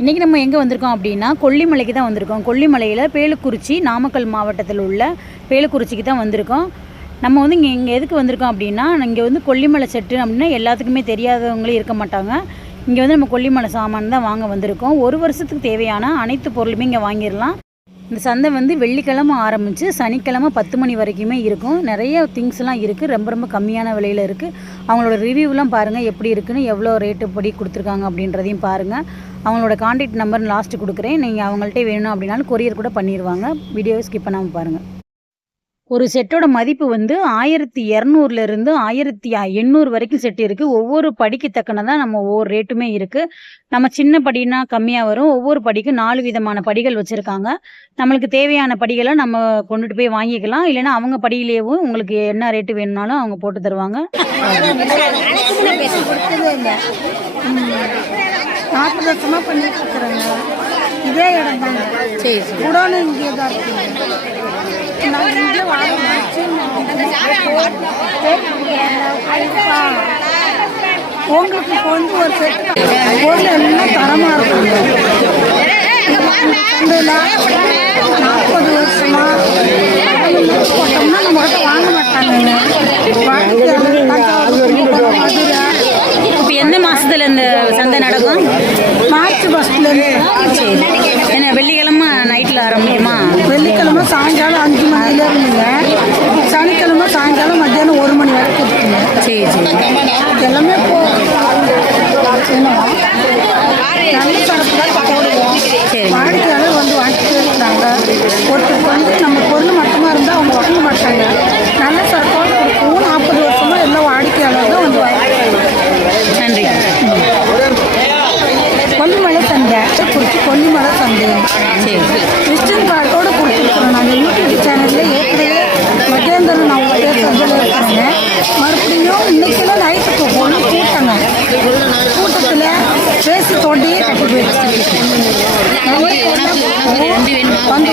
இன்றைக்கி நம்ம எங்கே வந்திருக்கோம் அப்படின்னா கொல்லிமலைக்கு தான் வந்திருக்கோம். கொல்லிமலையில் பேலுக்குறிச்சி, நாமக்கல் மாவட்டத்தில் உள்ள பேலுக்குறிச்சிக்கு தான் வந்திருக்கோம். நம்ம வந்து இங்கே எதுக்கு வந்திருக்கோம் அப்படின்னா, இங்கே வந்து கொல்லிமலை செட்டு அப்படின்னா எல்லாத்துக்குமே தெரியாதவங்களே இருக்க மாட்டாங்க. இங்கே வந்து நம்ம கொல்லிமலை சாமான் தான் வாங்க வந்திருக்கோம். ஒரு வருஷத்துக்கு தேவையான அனைத்து பொருளுமே இங்கே வாங்கிடலாம். இந்த சந்தை வந்து வெள்ளிக்கிழமை ஆரம்பித்து சனிக்கிழமை 10 மணி வரைக்குமே இருக்கும். நிறைய திங்ஸ்லாம் இருக்குது, ரொம்ப ரொம்ப கம்மியான விலையில் இருக்குது. அவங்களோட ரிவ்யூலாம் பாருங்கள் எப்படி இருக்குன்னு, எவ்வளோ ரேட்டு படி கொடுத்துருக்காங்க அப்படின்றதையும் பாருங்கள். அவங்களோட கான்டாக்ட் நம்பர் லாஸ்ட்டு கொடுக்குறேன். நீங்கள் அவங்கள்ட்ட வேணும் அப்படின்னாலும் கொரியர் கூட பண்ணிடுவாங்க. வீடியோவை ஸ்கிப் பண்ணாமல் பாருங்கள். ஒரு செட்டோட மதிப்பு வந்து 1200லேருந்து 1800 வரைக்கும் செட்டு இருக்குது. ஒவ்வொரு படிக்கு தக்கனதான் நம்ம ஒவ்வொரு ரேட்டுமே இருக்குது. நம்ம சின்ன படினா கம்மியாக வரும். ஒவ்வொரு படிக்கும் 4 விதமான படிகள் வச்சுருக்காங்க. நம்மளுக்கு தேவையான படிகளை நம்ம கொண்டுட்டு போய் வாங்கிக்கலாம். இல்லைன்னா அவங்க படியிலேயும் உங்களுக்கு என்ன ரேட்டு வேணும்னாலும் அவங்க போட்டு தருவாங்க. 40 வருஷமாக பண்ணிட்டு இருக்கிறேங்க. இதே இடம் தாங்க. சரி உடனே இங்கே தான் இருக்குங்க. நான் இங்கே வாங்கிச்சு உங்களுக்கு இப்போ வந்து ஒரு செட் பொருள் எல்லாம் தரமாக இருக்குங்க. சந்தையில் 40 வருஷமா போட்டோம்னா நம்மகிட்ட வாங்க மாட்டாங்க. மதுரை. இப்போ எந்த மாதத்தில் இந்த சந்தை நடக்கும்? மார்ச் ஃபஸ்ட்லேருந்து. என்ன வெள்ளிக்கிழமை நைட்டில் ஆரம்பிக்குமா? வெள்ளிக்கிழமை சாயங்காலம் 5 மணில இருந்துங்க. சனிக்கிழமை சாயங்காலம் மத்தியானம் 1 மணி வரைக்கும் இருக்குங்க. சரி சரி. எல்லாமே நல்ல சரக்கு தான் போடுவோம். வாடிக்கையாளர் வந்து வாங்கிட்டு இருக்கிறாங்க. ஒருத்தருக்கு வந்து நம்ம பொருள் மட்டுமா இருந்தால் அவங்க வாங்க மாட்டாங்க. நல்ல சரக்கோடு கொடுக்கவும் 40 வருஷமாக எல்லாம் வாடிக்கையாளர் தான் வந்து வாங்கிக்கிறாங்க. நன்றி. கொல்லிமலை சந்தை குறித்து கொல்லிமலை சந்தை விசிட்டிங் கார்டோடு கொடுத்துருக்குறோம். நாங்கள் யூடியூப் சேனலில் ஏற்கனவே மகேந்திரன் நான் உங்கள் சந்தையில் இருக்கிறேங்க. மறுபடியும் இன்றைக்கெல்லாம் நைட்டுக்கு பொண்ணு கூட்டங்க. கூட்டத்தில் பேசி தோண்டி கட்டி போயிடுச்சு. வந்து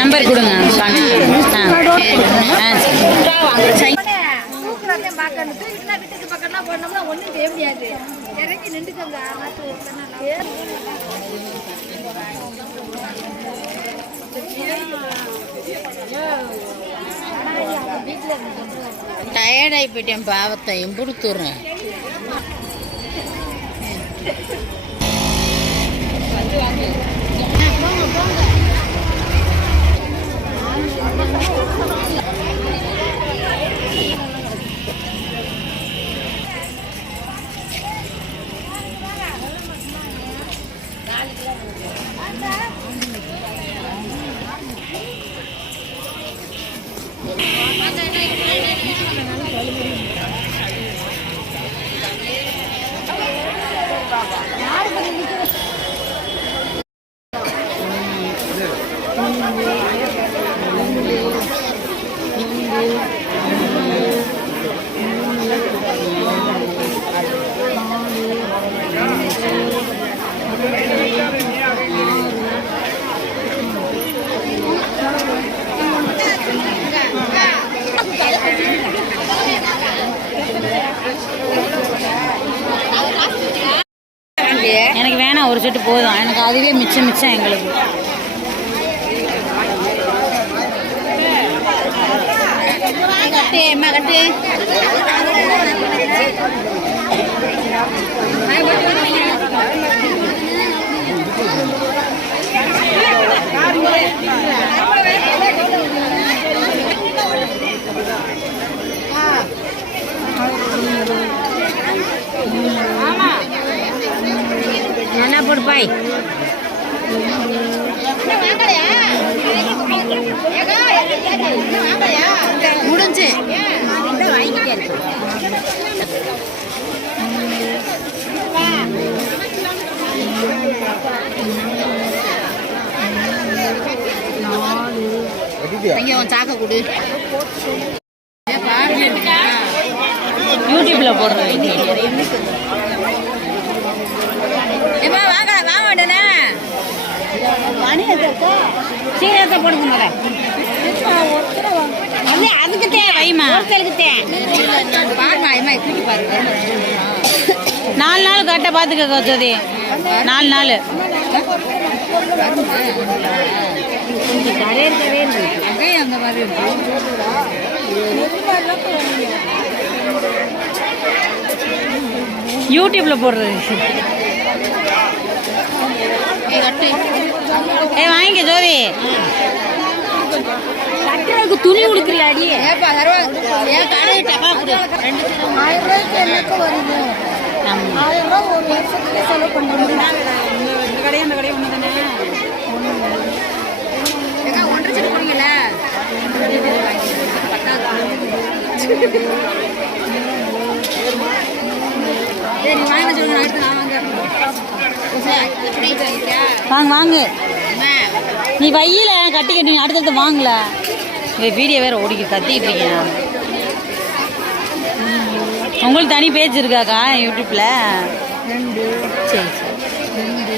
நம்பர் கொடுங்க. டயர்டாகி போயிட்டேன் பாவத்தை எம்புடுத்துறேன். எனக்கு வேணாம், ஒரு செட்டு போதும். எனக்கு அதுவே மிச்சம் எங்களுக்கு. என்ன போடுப்பாய் முடிஞ்சு வாங்கிட்டே இருக்கு. சாக்க கொடு. யூடியூப்ல போடுறேன். வாங்க மாட்டேனே சீரகத்தை போடுங்க முதல்ல. அதுக்கு தேவை வைமா ஒருத்தருக்கு தேவை பாருங்க. தூக்கி பாருங்க. 4 நாள் கரெக்டாக பார்த்துக்க ஜோதி. 4 நாள். அந்த மாதிரி இருக்கு. யூடியூப்பில் போடுறது. வாங்கிக்க ஜோதி. கட்டுறதுக்கு துணி கொடுக்குறியாடி? 1000 ரூபாய்க்கு என்னக்கு வருது? 1000 ரூபா ஒரு வருஷத்துக்கு செலவு பண்ணுறோம். இந்த கடையும் அந்த கடையும் ஒன்று தானே. 1.5 செட்டு போனீங்கல்ல, சரி வாங்க சொல்லுங்க. அடுத்து நான் வாங்க வாங்க. நீ வையில கட்டிக்கிட்டு நீ அடுத்தது வாங்கல. வீடியோ வேற ஓடிக்கி கத்திக்கிட்டு இருக்கேன். உங்களுக்கு தனி பேஜ் இருக்காக்கா யூடியூப்ல? 2 சரி சரி. 2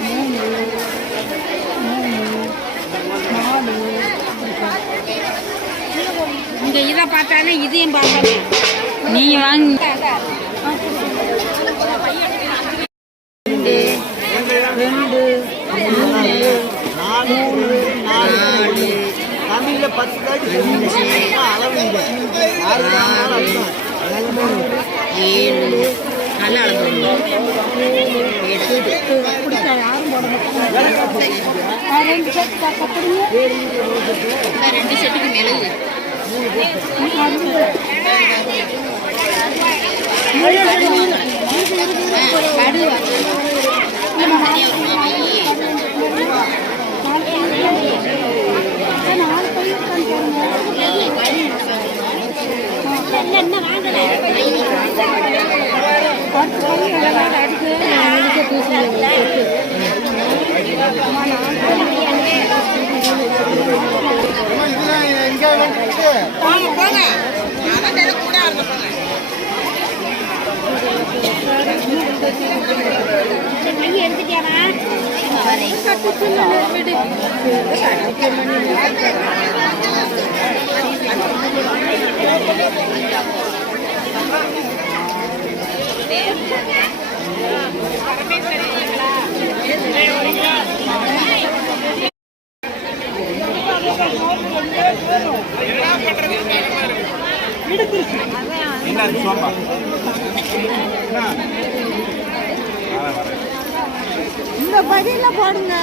3 4 இங்க இதை பார்த்தானே இதையும் பார்த்தானே. நீங்க வாங்க. 2 3 தமிழ்ல 10 தாடி அளவு இல்லை. 7 நல்ல அளவு. பிடிச்சா யாரும் போட மாட்டாங்க. 2 செட் கட்டுறீங்க. 2 செட்டுக்கு மிளகு. கடுவா எடுத்துட்டியாமா? இந்த பதில போடுங்க.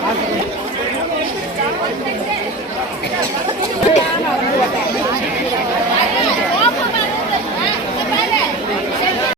ஆயிரத்தி